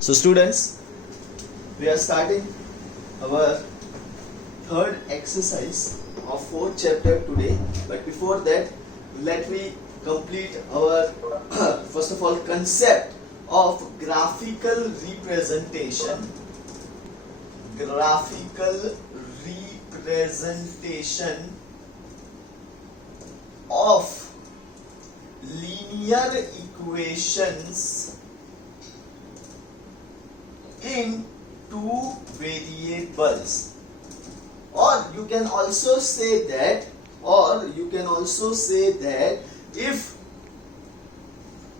So students, we are starting our third exercise of fourth chapter today. But before that, let me complete our first of all concept of graphical representation. Graphical representation of linear equations in two variables. Or you can also say that if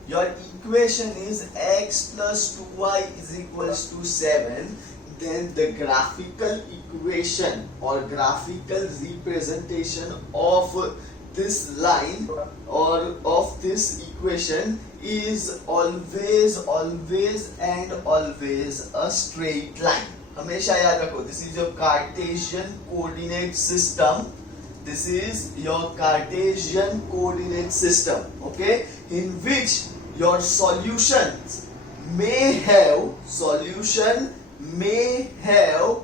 your equation is x plus 2y is equals to 7, then the graphical equation or graphical representation of this line or of this equation is always a straight line. हमेशा याद रखो, this is your Cartesian coordinate system. This is your Cartesian coordinate system, okay, in which your solution may have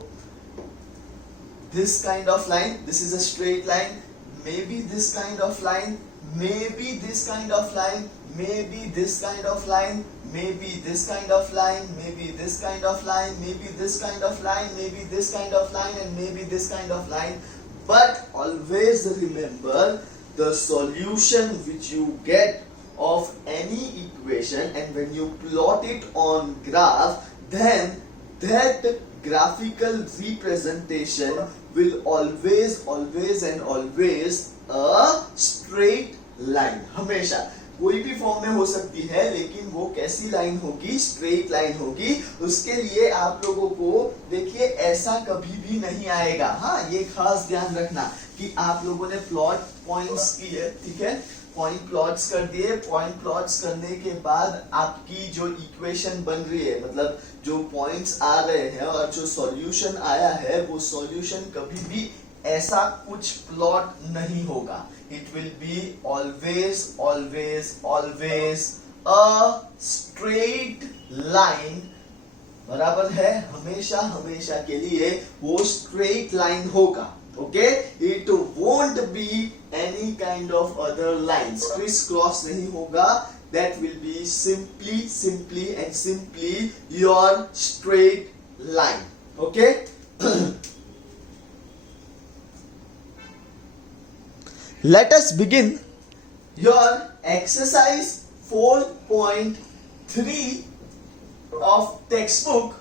this kind of line. This is a straight line. Maybe this kind of line, maybe this kind of line, maybe this kind of line, maybe this kind of line, maybe this kind of line, maybe this kind of line, maybe this kind of line, and maybe this kind of line. But always remember, the solution which you get of any equation, and when you plot it on graph, then that graphical representation will always a straight line. हमेशा कोई भी form में हो सकती है, लेकिन वो कैसी लाइन होगी? स्ट्रेट लाइन होगी. उसके लिए आप लोगों को देखिए ऐसा कभी भी नहीं आएगा. हाँ, ये खास ध्यान रखना कि आप लोगों ने प्लॉट पॉइंट्स किए, ठीक है, पॉइंट प्लॉट्स कर दिए. पॉइंट प्लॉट्स करने के बाद आपकी जो इक्वेशन बन रही है, मतलब जो पॉइंट्स आ रहे हैं और जो सॉल्यूशन आया है, वो सॉल्यूशन कभी भी ऐसा कुछ प्लॉट नहीं होगा. It will be always a straight line. बराबर है, हमेशा के लिए वो स्ट्रेट लाइन होगा. Okay, it won't be any kind of other lines. Criss cross नहीं होगा. That will be simply your straight line. Okay. Let us begin your exercise 4.3 of textbook,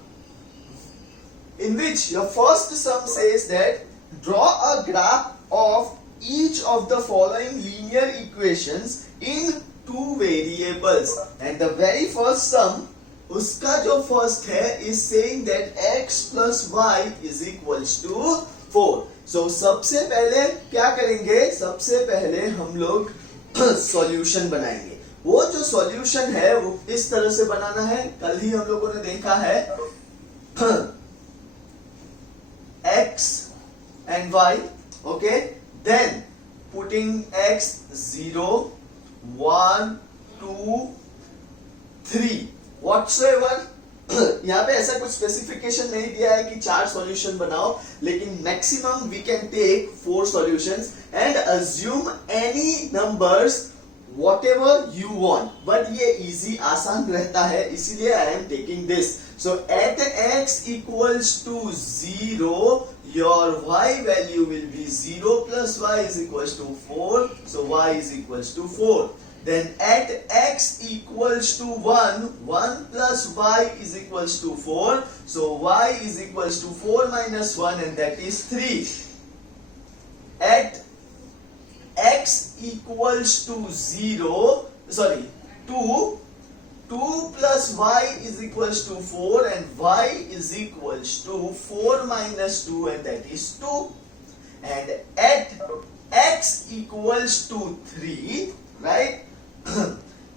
in which your first sum says that draw a graph of each of the following linear equations in two variables. And the very first sum, उसका जो first है, is saying that x plus y is equals to 4. So सबसे पहले क्या करेंगे? सबसे पहले हम लोग सॉल्यूशन बनाएंगे. वो जो सॉल्यूशन है वो इस तरह से बनाना है. कल ही हम लोगों ने देखा है x and y, okay, then putting x 0 1 2 3 whatsoever. यहाँ पे ऐसा कुछ स्पेसिफिकेशन नहीं दिया है कि 4 सॉल्यूशन बनाओ, लेकिन maximum we can take 4 solutions and assume any numbers whatever you want. But ये easy, आसान रहता है, इसीलिए I am taking this. So at x equals to 0, your y value will be 0 plus y is equals to 4. So y is equals to 4. Then at x equals to 1, 1 plus y is equals to 4. So y is equals to 4 minus 1, and that is 3. At x equals to 2 plus y is equals to 4, and y is equals to 4 minus 2, and that is 2. And at x equals to 3, right?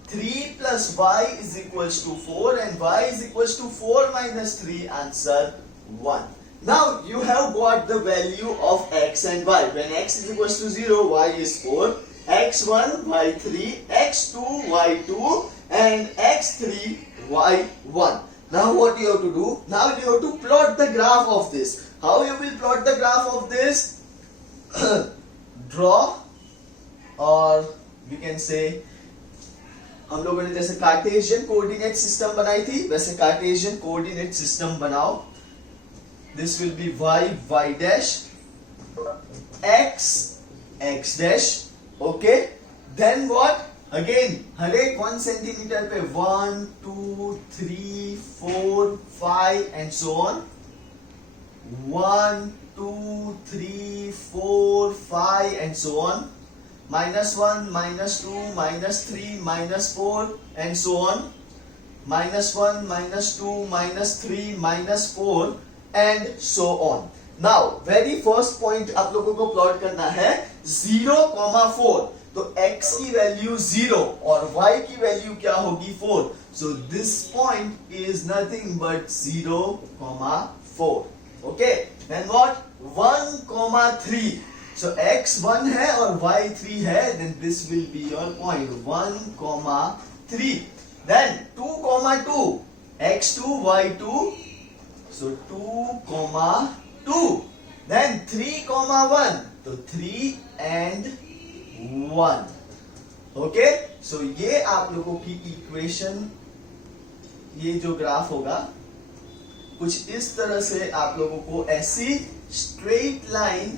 3 plus y is equals to 4, and y is equals to 4 minus 3, answer 1. Now you have got the value of x and y. When x is equals to 0, y is 4, x1, y3, x2, y2, and x3, y1. Now what you have to do? Now you have to plot the graph of this. How you will plot the graph of this? Draw, or we can say, हम लोगों ने जैसे Cartesian coordinate system बनाई थी वैसे Cartesian coordinate system बनाओ. This will be y dash, x dash. Okay, then what? Again हर एक 1 सेंटीमीटर पे 1 2 3 4 5 and so on. 1 2 3 4 5 and so on. -1 -2 -3 -4 and so on. -1 -2 -3 -4 and so on. Now very first point आप लोगों को plot करना है 0,4. तो x की वैल्यू 0 और y की वैल्यू क्या होगी 4. So this point is nothing but 0,4. Okay, then what? 1,3. So x 1 है और y 3 है, then this will be your point 1,3. Then 2,2. x2 y2. So 2,2. Then 3,1. तो 3 and 1. Okay, so ये आप लोगों की इक्वेशन, ये जो ग्राफ होगा कुछ इस तरह से आप लोगों को ऐसी स्ट्रेट लाइन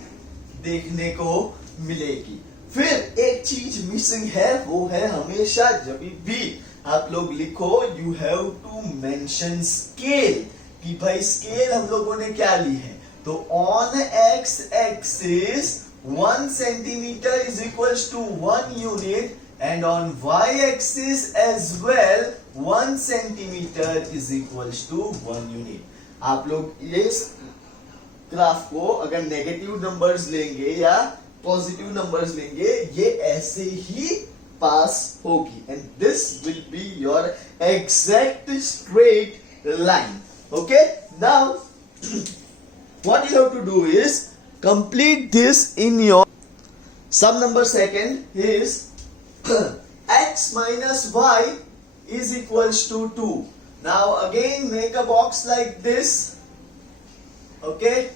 देखने को मिलेगी. फिर एक चीज मिसिंग है, वो है हमेशा जब भी आप लोग लिखो you have to mention scale, कि भाई स्केल हम लोगों ने क्या ली है. तो on x axis 1 centimetre is equals to 1 unit and on y-axis as well 1 centimeter is equals to 1 unit. आप लोग इस ग्राफ को अगर नेगेटिव नंबर्स लेंगे या पॉजिटिव नंबर्स लेंगे, ये ऐसे ही पास होगी and this will be your exact straight line. Okay, now what you have to do is complete this in your sum number second is x minus y is equals to 2. Now again make a box like this. Okay,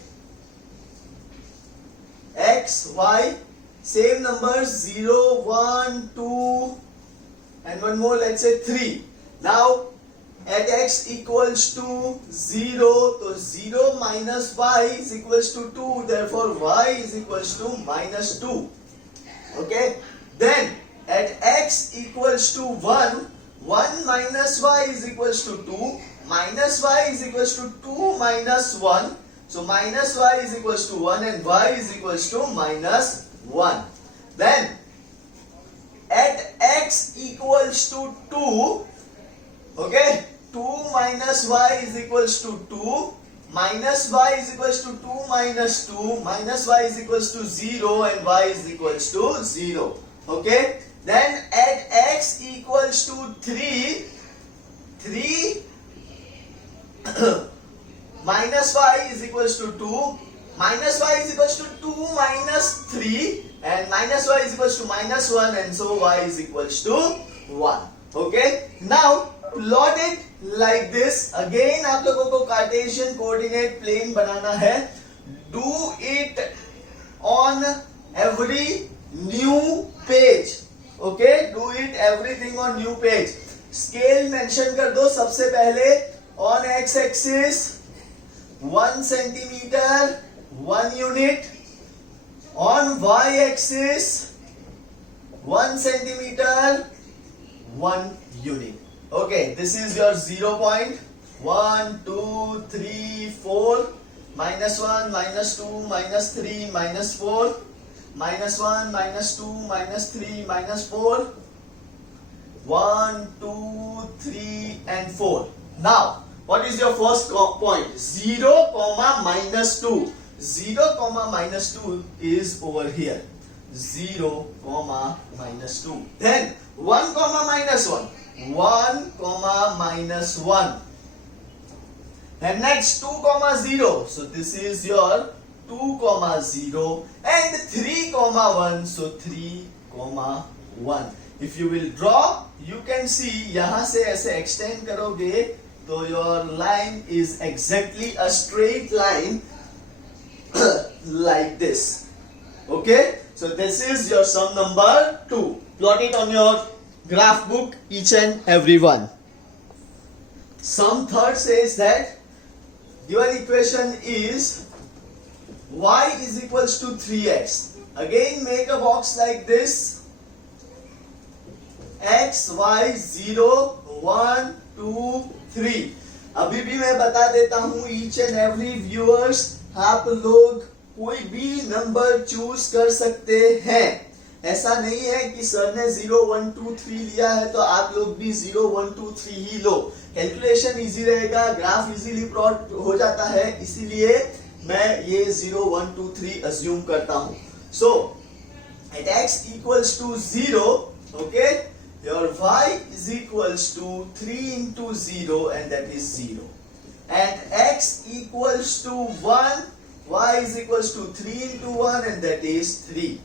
x y same numbers 0 1 2 and one more, let's say 3. Now at x equals to 0, so 0 minus y is equals to 2, therefore y is equals to minus 2. Okay, then at x equals to 1, 1 minus y is equals to 2, minus y is equals to 2 minus 1, so minus y is equals to 1 and y is equals to minus 1. Then at x equals to 2, okay, 2 minus y is equals to 2, minus y is equals to 2 minus 2, minus y is equals to 0 and y is equals to 0. Okay, then at x equals to 3, 3 minus y is equals to 2, minus y is equals to 2 minus 3 and minus y is equals to minus 1 and so y is equals to 1. Okay, now plot it like this. Again आप लोगों को Cartesian coordinate plane बनाना है. Do it on every new page. Okay, do it everything on new page. Scale mention कर दो सबसे पहले. On x axis 1 centimeter 1 unit. On y axis 1 centimeter 1 unit. Okay, this is your 0 point. 1 2 3 4 minus 1 minus 2 minus 3 minus 4 minus 1 minus 2 minus 3 minus 4 1 2 3 and 4. Now what is your first point? 0 comma minus 2. 0 comma minus 2 is over here. 0 comma minus 2. Then 1 comma minus 1. 1 comma minus 1. And next 2 comma 0. So this is your 2 comma 0 and 3 comma 1. So 3 comma 1. If you will draw, you can see यहाँ से ऐसे extend करोगे तो your line is exactly a straight line like this. Okay, so this is your sum number 2. Plot it on your graph book, each and every one. Sum third says that given equation is y is equals to 3x. Again make a box like this. x, y, 0, 1, 2, 3. अभी भी मैं बता देता हूं each and every viewers, आप लोग कोई भी नंबर चूज कर सकते हैं. ऐसा नहीं है कि सर ने 0, 1, 2, 3 लिया है तो आप लोग भी 0, 1, 2, 3 ही लो. कैलकुलेशन इजी रहेगा, ग्राफ इजीली प्लॉट हो जाता है, इसीलिए मैं ये 0, 1, 2, 3 अज्यूम करता हूं. So at x equals to 0, okay, your y is equals to 3 into 0 and that is 0. At x equals to 1, y is equals to 3 into 1 and that is 3.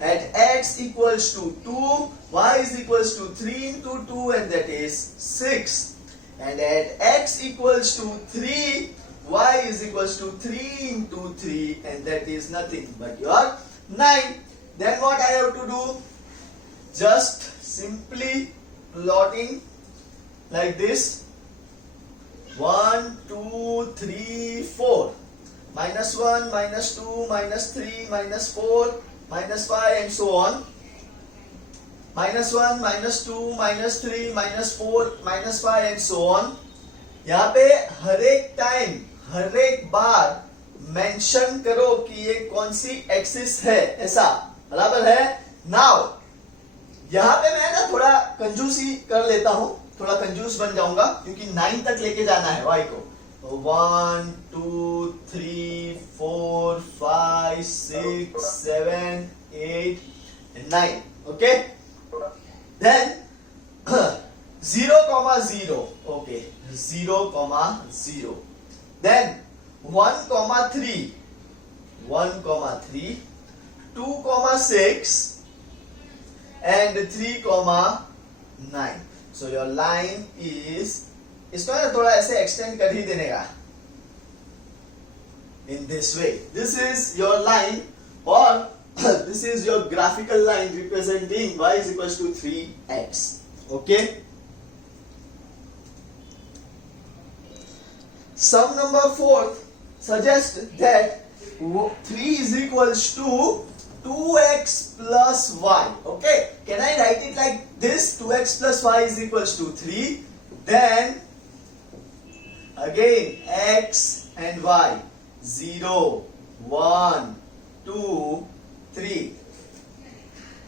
At x equals to 2, y is equals to 3 into 2 and that is 6. And at x equals to 3, y is equals to 3 into 3 and that is nothing but your 9. Then what I have to do? Just simply plotting like this. 1, 2, 3, 4. Minus 1, minus 2, minus 3, minus 4, minus 5 and so on. Minus 1, minus 2, minus 3, minus 4, minus 5 and so on. यहाँ पे हर एक time, हर एक बार mention करो कि ये कौन सी axis है, ऐसा बराबर है. नाउ यहां पे मैं ना थोड़ा कंजूसी कर लेता हूं, थोड़ा कंजूस बन जाऊंगा क्योंकि 9 तक लेके जाना है y को. 1, 2, 3, 4, 5, 6, 7, 8 and 9. Okay, then 0, 0. Okay, 0, 0. Then 1, 3, 1, 3, 2, 6 and 3, 9. So your line is, इसको ना थोड़ा ऐसे एक्सटेंड कर ही देने का. In this way, this is your line or this is your graphical line representing y is equals to 3x. Okay. Sum number 4 suggests that 3 is equals to 2x plus y. Okay, can I write it like this? 2x plus y is equals to 3. Then again x and y, 0, 1, 2, 3.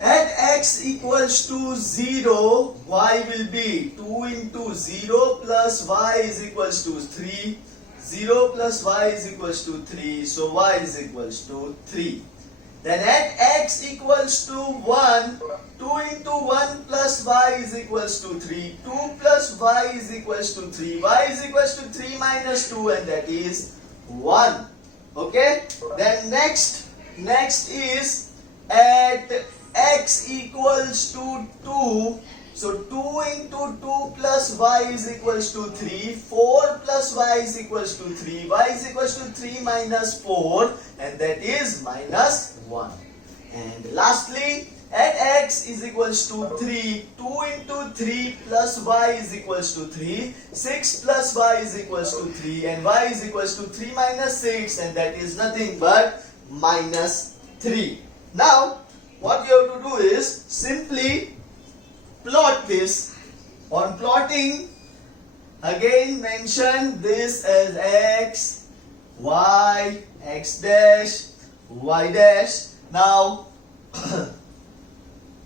At x equals to 0, y will be 2 into 0 plus y is equals to 3. 0 plus y is equals to 3, so y is equals to 3. Then at x equals to 1, 2 into 1 plus y is equals to 3. 2 plus y is equals to 3. Y is equals to 3 minus 2 and that is 1. Okay. Then next is at x equals to 2. So 2 into 2 plus y is equals to 3. 4 plus y is equals to 3. Y is equals to 3 minus 4 and that is minus 1. And lastly, at x is equals to 3. 2 into 3 plus y is equals to 3. 6 plus y is equals to 3 and y is equals to 3 minus 6 and that is nothing but minus 3. Now what you have to do is simply plot this. On plotting, again mention this as x, y, x dash, y dash. Now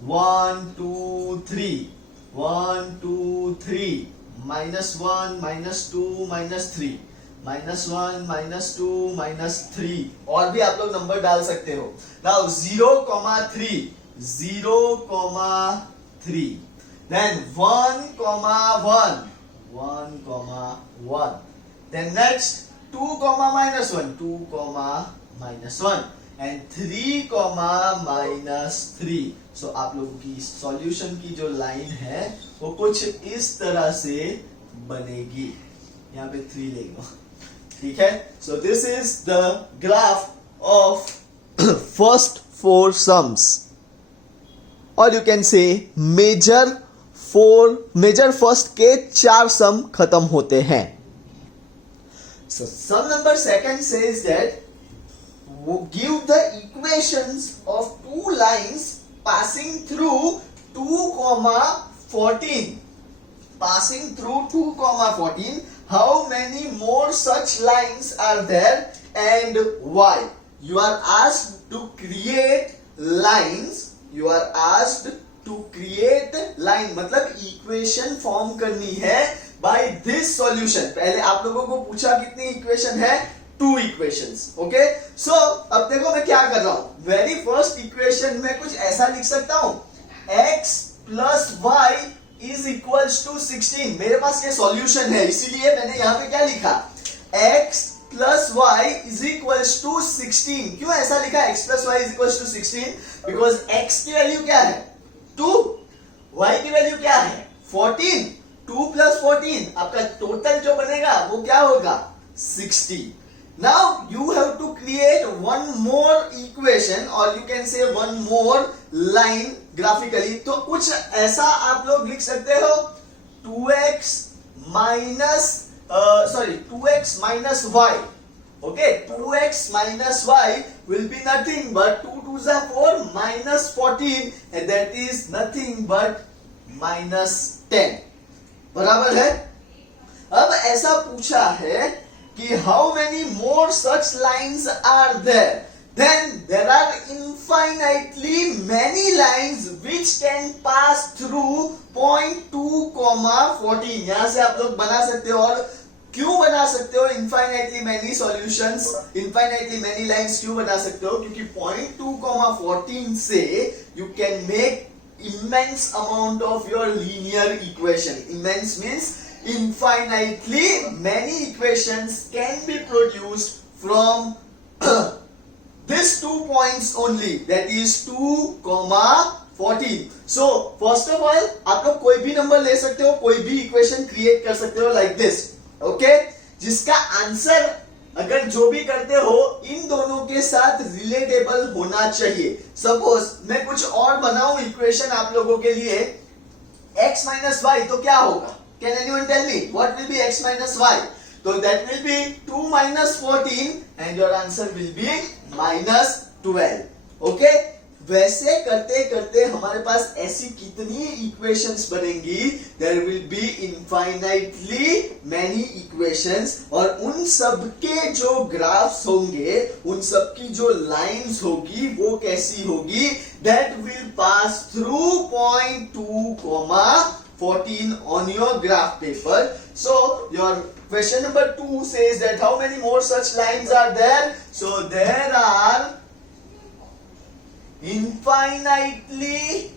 1, 2, 3, 1, 2, 3, minus 1, minus 2, minus 3, minus 1, minus 2, minus 3. और भी आप लोग number डाल सकते हो. Now 0, 3, 0, 3. Then 1, 1, 1, 1. Then next 2, minus 1, 2, minus 1. And 3, minus 3. So आप लोगों की सॉल्यूशन की जो लाइन है वो कुछ इस तरह से बनेगी. यहाँ पे 3 लेगा, ठीक है। So this is the graph of first 4 sums, और you can say measure first के 4 सम खत्म होते हैं। So sum number second says that give the equations of 2 lines passing through 2,14. Passing through 2,14, how many more such lines are there and why? You are asked to create lines. You are asked to create line, मतलब equation form करनी है by this solution. पहले आप लोगों को पूछा कितनी equation है, 2 इक्वेशंस, ओके। सो अब देखो मैं क्या कर रहा हूं, वेरी फर्स्ट इक्वेशन में कुछ ऐसा लिख सकता हूं, x plus y is equals to 16। मेरे पास ये सॉल्यूशन है, इसीलिए मैंने यहां पे क्या लिखा, x plus y is equals to 16। क्यों ऐसा लिखा x plus y is equals to 16? Because x की वैल्यू क्या है 2, y की वैल्यू क्या है 14, 2 प्लस 14 आपका टोटल जो बनेगा वो क्या होगा 60। Now you have to create one more equation or you can say one more line graphically. तो कुछ ऐसा आप लोग लिख सकते हो 2x minus y. Okay, 2x minus y will be nothing but 2 2s are 4 minus 14 and that is nothing but minus 10. बराबर है। अब ऐसा पूछा है कि how many more such lines are there? Then there are infinitely many lines which can pass through point 2,14. यहां से आप लोग बना सकते हो, और क्यों बना सकते हो infinitely many solutions, infinitely many lines क्यों बना सकते हो? क्योंकि point 2,14 से you can make immense amount of your linear equation. Immense means infinitely many equations can be produced from these 2 points only, that is 2,14. So first of all आप लोग कोई भी नंबर ले सकते हो, कोई भी इक्वेशन क्रिएट कर सकते हो like this, okay? जिसका आंसर अगर जो भी करते हो इन दोनों के साथ रिलेटेबल होना चाहिए। सपोज मैं कुछ और बनाऊं इक्वेशन आप लोगों के लिए, x minus y, तो क्या होगा? Can anyone tell me what will be x minus y? So that will be 2 minus 14 and your answer will be minus 12. Okay? वैसे करते करते हमारे पास ऐसी कितनी इक्वेशंस बनेंगी, there will be infinitely many equations, और उन सब के जो ग्राफ्स होंगे, उन सब की जो लाइंस होगी वो कैसी होगी, that will pass through point 2,14 on your graph paper. So your question number 2 says that how many more such lines are there? So there are infinitely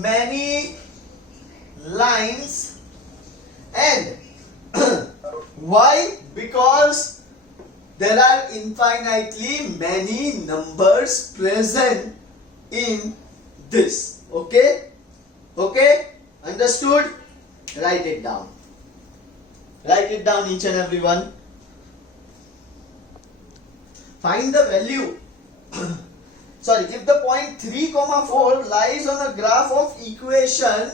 many lines, and why? Because there are infinitely many numbers present in this. Okay? Okay? Understood? Write it down. Write it down, each and every one. Find the value. Sorry, if the point 3,4 lies on a graph of equation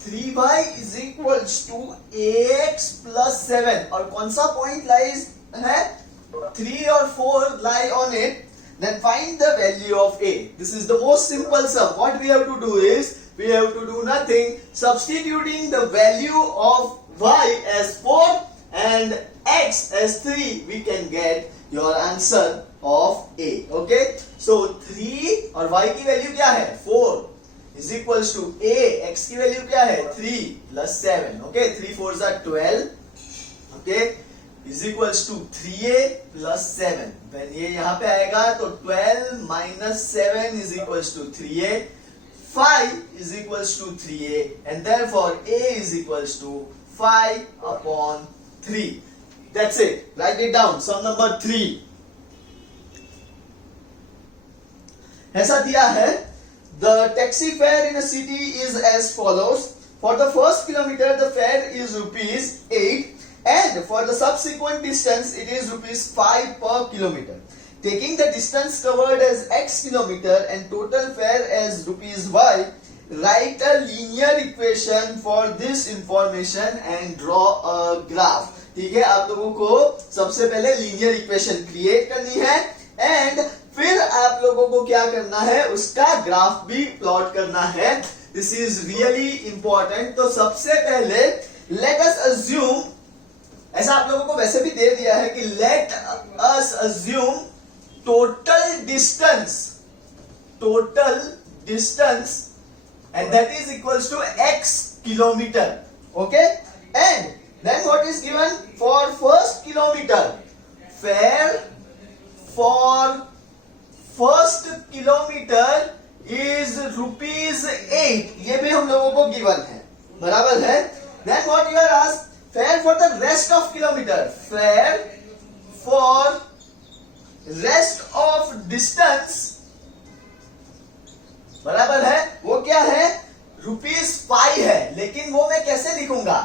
3y is equals to ax plus 7, और कौन सा point lies है 3 और 4 lie on it, then find the value of a. This is the most simple sum. What we have to do is we have to do nothing, substituting the value of y as 4 and x as 3, we can get your answer of a. Okay, so 3 और y की value क्या है 4 is equals to a, x की value क्या है 3 plus 7. Okay, 3 4s are 12. Okay, is equals to 3a plus 7. When ये यहाँ पे आएगा तो 12 minus 7 is equals to 3a. 5 is equals to 3a, and therefore a is equals to 5 upon 3. That's it. Write it down. Sum number 3. ऐसा दिया है the taxi fare in a city is as follows. For the first kilometer, the fare is rupees 8, and for the subsequent distance, it is rupees 5 per kilometer. Taking the distance covered as x kilometer and total fare as rupees y, write a linear equation for this information and draw a graph. ठीक है, आप लोगों को सबसे पहले linear equation create करनी है and फिर आप लोगों को क्या करना है, उसका ग्राफ भी प्लॉट करना है. This is really important. तो सबसे पहले लेट अस अज्यूम, ऐसा आप लोगों को वैसे भी दे दिया है कि let us assume total distance and that is equals to x kilometer. Okay, and then what is given for first kilometer? Fare for first kilometer is rupees 8. ये भी हम लोगों को given है, बराबर है. Then what you are asked? Fare for the rest of kilometer. Fare for rest of distance, बराबर है, वो क्या है, रुपीज 5 है. लेकिन वो मैं कैसे लिखूंगा,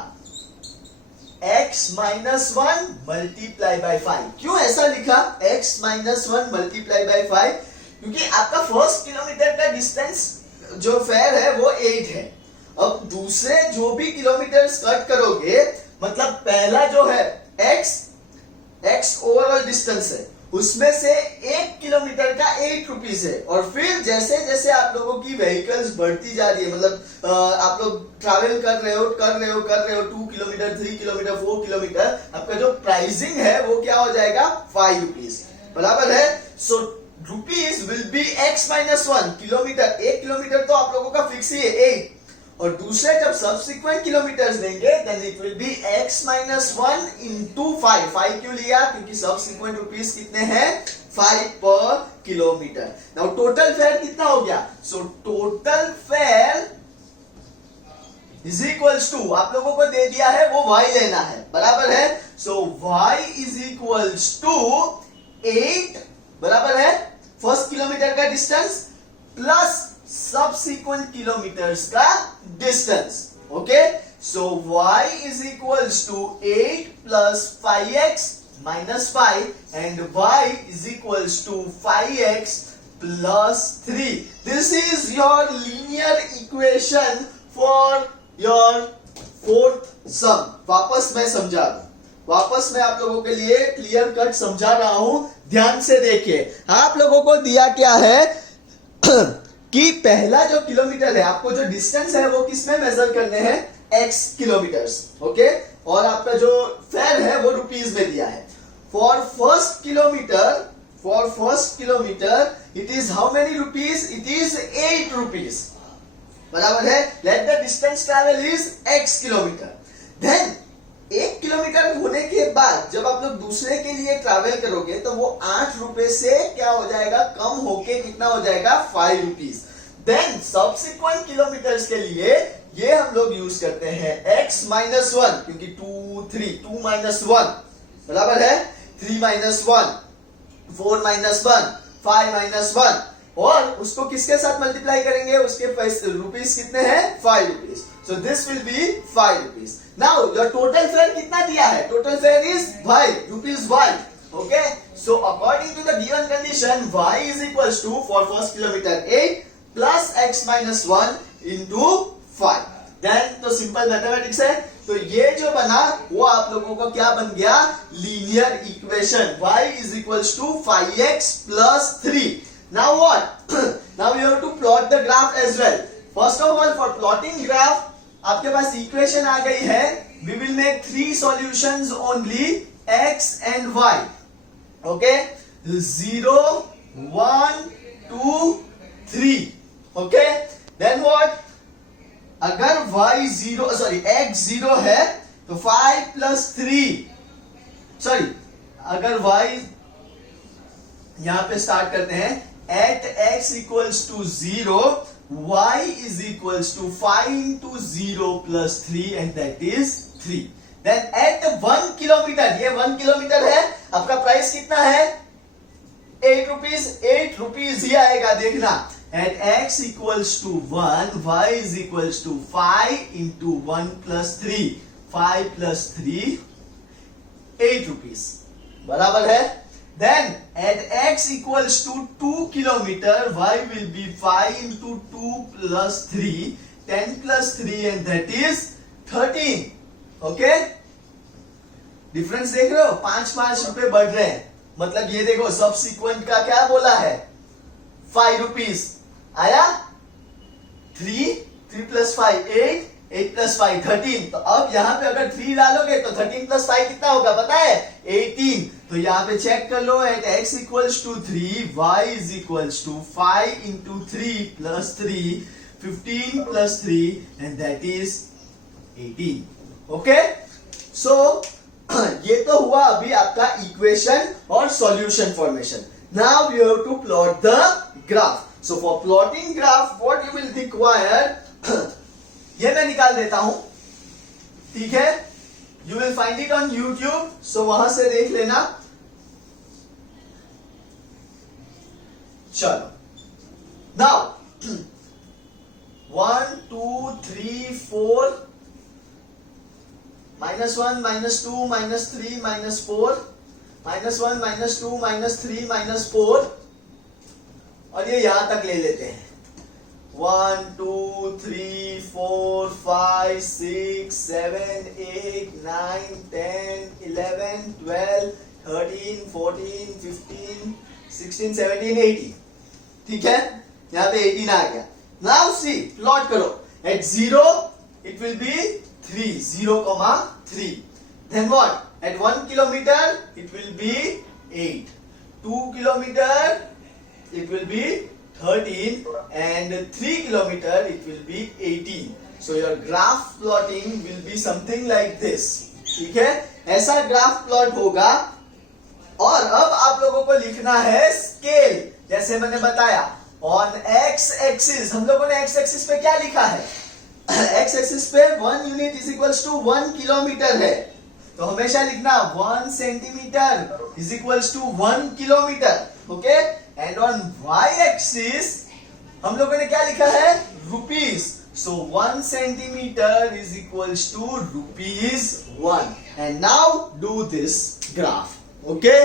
x माइनस 1 मल्टीप्लाई बाई 5. क्यों ऐसा लिखा x माइनस 1 मल्टीप्लाई बाई 5? क्योंकि आपका फर्स्ट किलोमीटर का डिस्टेंस जो फेयर है वो 8 है. अब दूसरे जो भी किलोमीटर कट करोगे, मतलब पहला जो है x ओवरऑल डिस्टेंस है, उसमें से 1 किलोमीटर का 8 रुपीज है. और फिर जैसे जैसे आप लोगों की व्हीकल्स बढ़ती जा रही है, मतलब आप लोग ट्रैवल कर रहे हो 2 किलोमीटर, 3 किलोमीटर, 4 किलोमीटर, आपका जो प्राइसिंग है वो क्या हो जाएगा, 5 रुपीज, बराबर है. So rupees will be x minus 1 kilometre. 1 kilometre तो आप लोगों का फिक्स ही है 8, और दूसरे जब सब्सिक्वेंट किलोमीटर्स देंगे then it will be x minus 1 into 5. 5 क्यों लिया, क्योंकि सब्सिक्वेंट रुपीज कितने हैं, 5 पर किलोमीटर. नाउ टोटल फेयर कितना हो गया, so total fare is equals to, आप लोगों को दे दिया है वो y लेना है, बराबर है. सो y इज इक्वल्स टू 8, बराबर है, फर्स्ट किलोमीटर का डिस्टेंस प्लस subsequent kilometers का distance. Okay, so y is equals to 8 plus 5x minus 5 and y is equals to 5x plus 3. This is your linear equation for your fourth sum. वापस मैं समझा दूं, वापस मैं आप लोगों के लिए क्लियर कट समझा रहा हूं, ध्यान से देखिए. आप लोगों को दिया क्या है कि पहला जो किलोमीटर है, आपको जो डिस्टेंस है वो किसमें मेजर करने हैं, x किलोमीटर्स. ओके, और आपका जो फेयर है वो रुपीज में दिया है. For first kilometre it is how many rupees, it is 8 rupees, बराबर है. Let the distance travel is x kilometre. Then 1 kilometre होने के बाद जब आप लोग दूसरे के लिए ट्रैवल करोगे तो वो 8 रुपए से क्या हो जाएगा, कम होके कितना हो जाएगा, 5 रुपीज. देन सब्सिक्वेंट किलोमीटर्स के लिए ये हम लोग यूज करते हैं x माइनस 1, क्योंकि 2 माइनस 1 बराबर है 3 माइनस 1, 4 माइनस 1, 5 माइनस 1, और उसको किसके साथ मल्टीप्लाई करेंगे, उसके रुपीज कितने हैं, 5 rupees. So this will be 5 rupees. Now your total fare कितना दिया है, total fare is rupees 5. Okay, so according to the given condition y is equals to for first kilometre 8 plus x minus 1 into 5. Then तो simple mathematics है. तो ये जो बना वो आप लोगों को क्या बन गया, linear equation. y is equals to 5x plus 3. Now what? Now you have to plot the graph as well. First of all, for plotting graph, आपके पास इक्वेशन आ गई है. We will make 3 solutions only, x and y. Okay? 0, 1, 2, 3. Okay? Then what? अगर x 0 है तो 5 plus 3, अगर y, यहां पे start करते हैं, at x equals to 0, y is equals to 5 into 0 plus 3 and that is 3. Then at 1 kilometer, ये 1 kilometre है, आपका प्राइस कितना है, 8 रुपीज ही आएगा, देखना. at x equals to 1, y is equals to 5 into 1 plus 3. 5 plus 3, 8 rupees. बराबर है? Then at x equals to 2 kilometer, y will be 5 into 2 plus 3, 10 plus 3 and that is 13. Okay? Difference देख रहे हो? 5-5 रुपए बढ़ रहे हैं. मतलब ये देखो सबसिक्वेंट का क्या बोला है? 5 रुपीज आया. 3 प्लस 5 8, 8 प्लस 5 13. तो अब यहाँ पे अगर 3 डालोगे तो 13 प्लस 5 कितना होगा पता है? 18. तो यहाँ पे चेक कर लो. At x equals to 3, y is equals to 5 into 3 plus 3, 15 plus 3 and that is 18. Okay, so ये तो हुआ अभी आपका इक्वेशन और solution formation. Now you have to plot the graph. So for plotting graph what you will require, ये मैं निकाल देता हूं. ठीक है, you will find it on YouTube, so वहां से देख लेना. चलो, नाउ 1 2 3 4 -1 -2 -3 -4 -1 -2 -3 -4 और ये यहां तक ले लेते हैं. 1 2 3 4 5 6 7 8 9 10 11 12 13 14 15 16 17 18. ठीक है, यहां पे 18 आ गया. नाउ सी, प्लॉट करो. At 0 it will be 3, 0,3. Then what? At 1 kilometer it will be 8. 2 kilometer it will be 13 and 3 kilometer it will be 18. So your graph plotting will be something like this. ठीक है, ऐसा graph plot होगा. और अब आप लोगों को लिखना है स्केल. जैसे मैंने बताया ऑन x एक्सिस, हम लोगों ने x एक्सिस पे क्या लिखा है? x एक्सिस पे 1 unit is equals to 1 kilometre है. तो हमेशा लिखना 1 centimetre is equals to 1 kilometre. Okay, and on y axis हम लोगों ने क्या लिखा है? Rupees. So 1 centimetre is equals to rupees 1. And now do this graph. Okay.